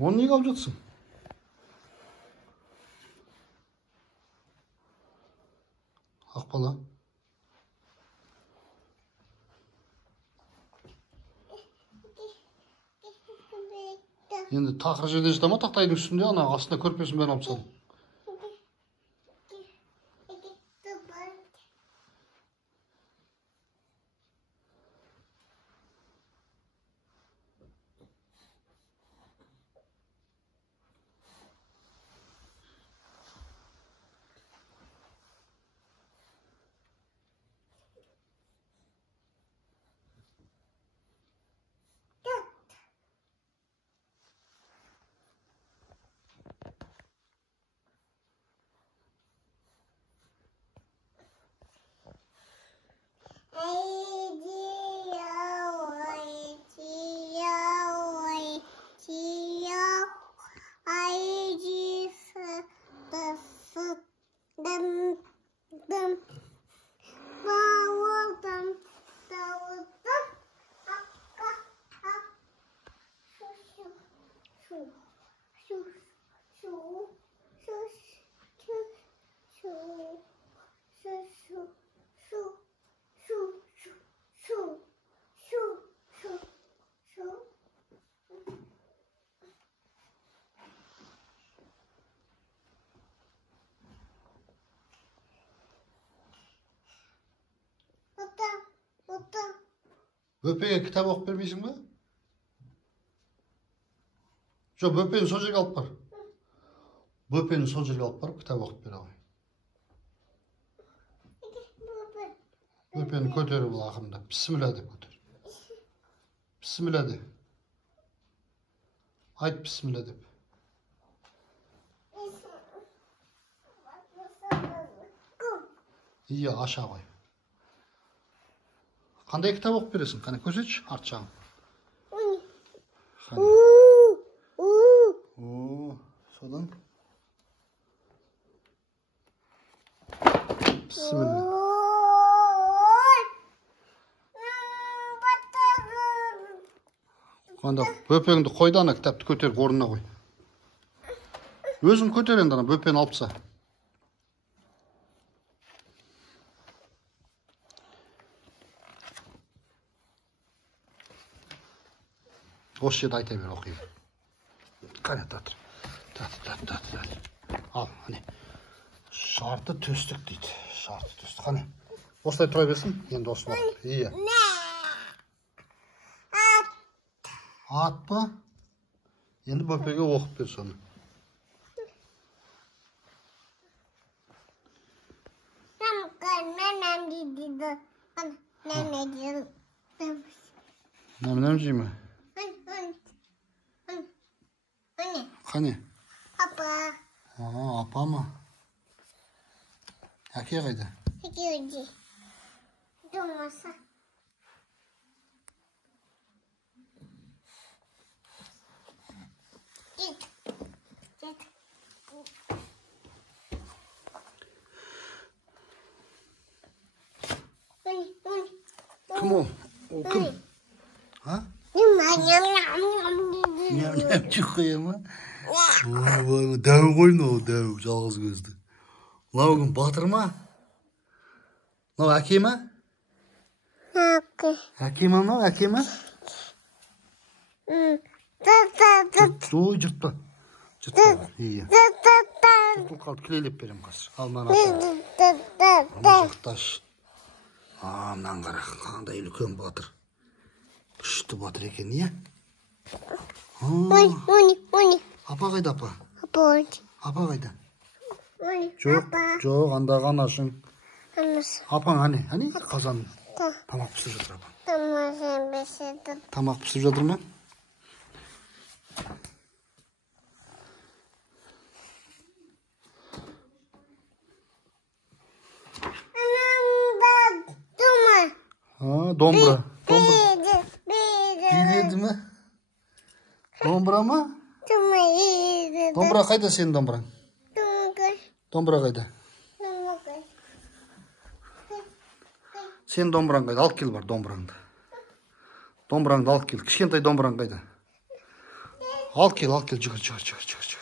Onu niye alacaksın? Akbala. Енді тақыр жерде жатама тақтайдың үстінде, ана астында көрпесін бәрін алып салдым. Böpeğe kitap okup vermeysin mi? Şu böpeğini sol жерге alıp var. Böpeğini sol жерге alıp var, kitap okup ver abi. Böpeğini kötürü bu akımda. Bismillah de kötür. Bismillah de. Ayt bismillah de. İyi aşağı koy. Qanday kitap okup veresin? Qani ko'rsatchi, artchag'im. Qani. Sodan. Bismillah. Qanda böpeğingni qo'ydi, ana kitapni ko'tarib o'rnina qo'y. O'zing ko'tar endi, ana böpeğini olibsa. Boş yerdə ayta ver, oxuyayım. Qani tatır. Tatır. Al, hani. Şartı töstük deydi. Şartı töstük. Qani. Osылай тұра берсін, енді осылай. İyi. At mı? Енді böpeğe оқып бер соны. Нәм жей ме? Qani? Apa. Apa mı? Әке қайда? Әке өйде. Думаса. Кет. Kim o? O kim? Ha? Nyam çıkıyor mu? Dәу ғой мынау, дәу, жалғыз көзді. Мынау кім, батыр ма? Мынау әке ма? Әке ма мынау, әке ма? Ой, жұртпа. Жұртпа, iya. Жұртпа қалды, келелеп берем қазір. Ал мынаны аша. Жұртташ. Мынан қара, қандай үлкен батыр. Күшті батыр екен, иә? Апа қайда, апа? Апа қайда? Жоқ, анда ғанашың. Апаң, әне, қазан. Тамақ пісіріп жатыр апаң. Тамақ пісірді. Тамақ пісіріп жатыр ма? Домбыра. Биледі ме? Домбыра ма? Домбыра қайда сенің домбыраң? Домбыра қайда? Сен домбыраң қайда? Алып кел бар домбыраңды. Домбыраңды алып кел. Кішкентай домбыраң қайда? Ал кел, жүгір.